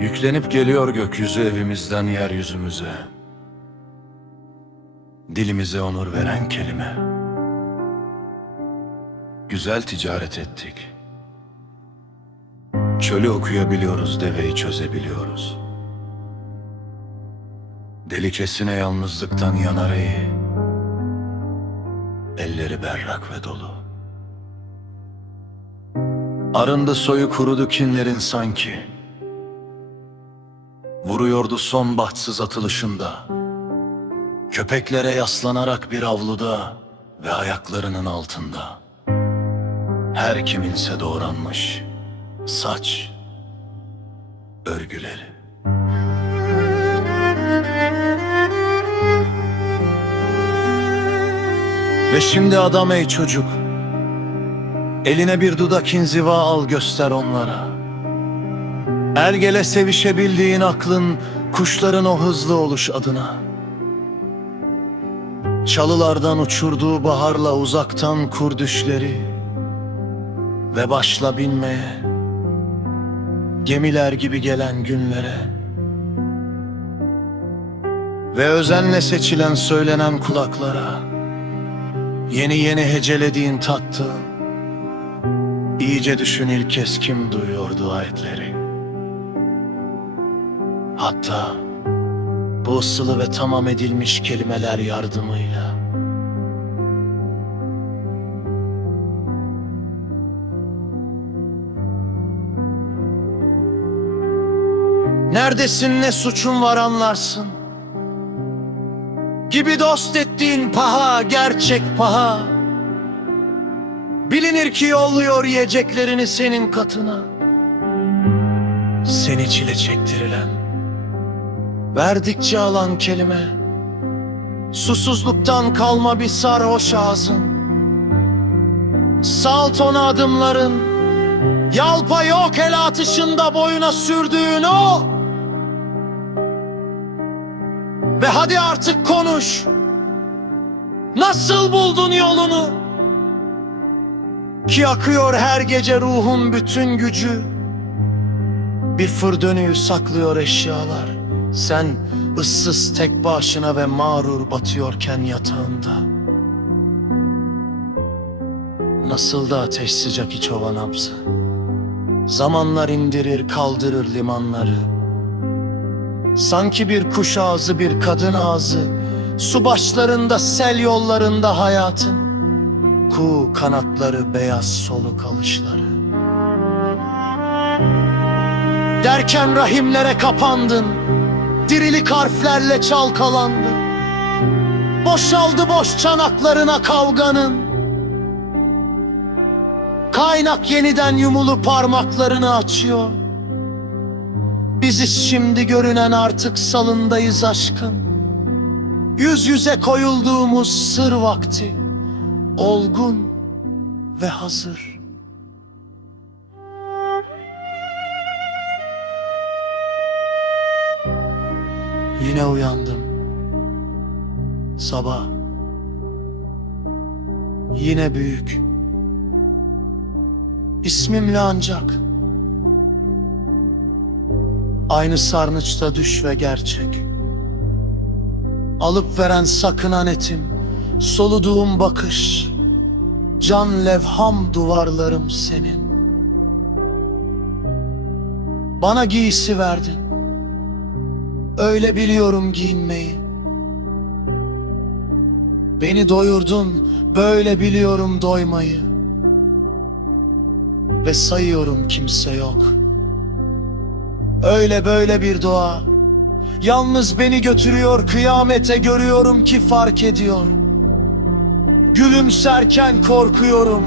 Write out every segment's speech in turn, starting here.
Yüklenip geliyor gökyüzü evimizden yeryüzümüze. Dilimize onur veren kelime. Güzel ticaret ettik. Çölü okuyabiliyoruz, deveyi çözebiliyoruz. Delikesine yalnızlıktan yanar eği. Elleri berrak ve dolu. Arındı soyu kurudu kinlerin sanki. Vuruyordu son bahtsız atılışında. Köpeklere yaslanarak bir avluda ve ayaklarının altında. Her kiminse doğranmış saç örgüleri. Ve şimdi adam ey çocuk Eline bir dudak inziva al göster onlara Ergele sevişebildiğin aklın Kuşların o hızlı oluş adına. Çalılardan uçurduğu baharla uzaktan kur düşleri Ve başla binmeye. Gemiler gibi gelen günlere. Ve özenle seçilen söylenen kulaklara. Yeni yeni hecelediğin tattığın. İyice düşün ilk kez kim duyuyor ayetleri Hatta bu ısılı ve tamam edilmiş kelimeler yardımıyla. Neredesin ne suçun var anlarsın? Gibi dost ettiğin paha gerçek paha. Bilinir ki yolluyor yiyeceklerini senin katına. Seni çile çektirilen Verdikçe alan kelime Susuzluktan kalma bir sarhoş ağzın. Salt ona adımların Yalpa yok el atışında boyuna sürdüğün o. Ve hadi artık konuş Nasıl buldun yolunu? Ki akıyor her gece ruhun bütün gücü Bir fır dönüyü saklıyor eşyalar Sen ıssız tek başına ve mağrur batıyorken yatağında. Nasıl da ateş sıcak iç ova nabzı Zamanlar indirir kaldırır limanları. Sanki bir kuş ağzı bir kadın ağzı. Su başlarında sel yollarında hayatın. Ku kanatları beyaz soluk alışları. Derken rahimlere kapandın Dirilik harflerle çalkalandın Boşaldı boş çanaklarına kavganın. Kaynak yeniden yumulu parmaklarını açıyor. Biziz şimdi görünen artık salındayız aşkın. Yüz yüze koyulduğumuz sır vakti olgun ve hazır. Yine uyandım. Sabah. Yine büyük. İsmimle ancak. Aynı sarnıçta düş ve gerçek. Alıp veren sakınan etim Soluduğum bakış Can levham duvarlarım senin Bana giysi verdin Öyle biliyorum giyinmeyi. Beni doyurdun Böyle biliyorum doymayı. Ve sayıyorum kimse yok. Öyle böyle bir doğa. Yalnız beni götürüyor kıyamete görüyorum ki fark ediyor. Gülümserken korkuyorum.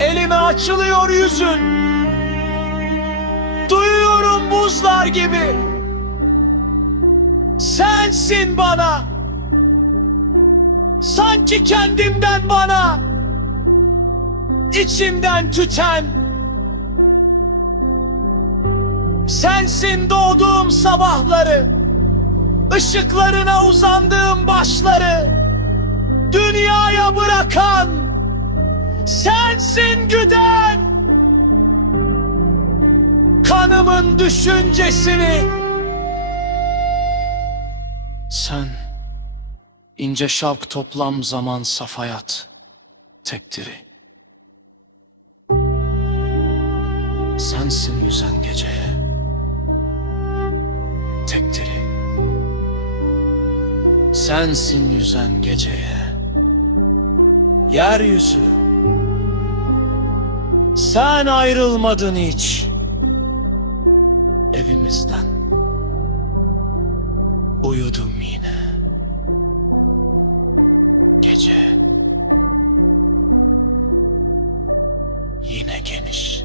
Elime açılıyor yüzün. Duyuyorum buzlar gibi Sensin bana. Sanki kendimden bana. İçimden tüten. Sensin doğduğum sabahları. Işıklarına uzandığım başları. Dünyaya bırakan. Sensin güden. Kanımın düşüncesini Sen ince şavk toplam zaman safayat Tektiri Sensin yüzen geceye Tektiri Sensin yüzen geceye Yeryüzü. Sen ayrılmadın hiç Evimizden Uyudum yine. Gece. Yine geniş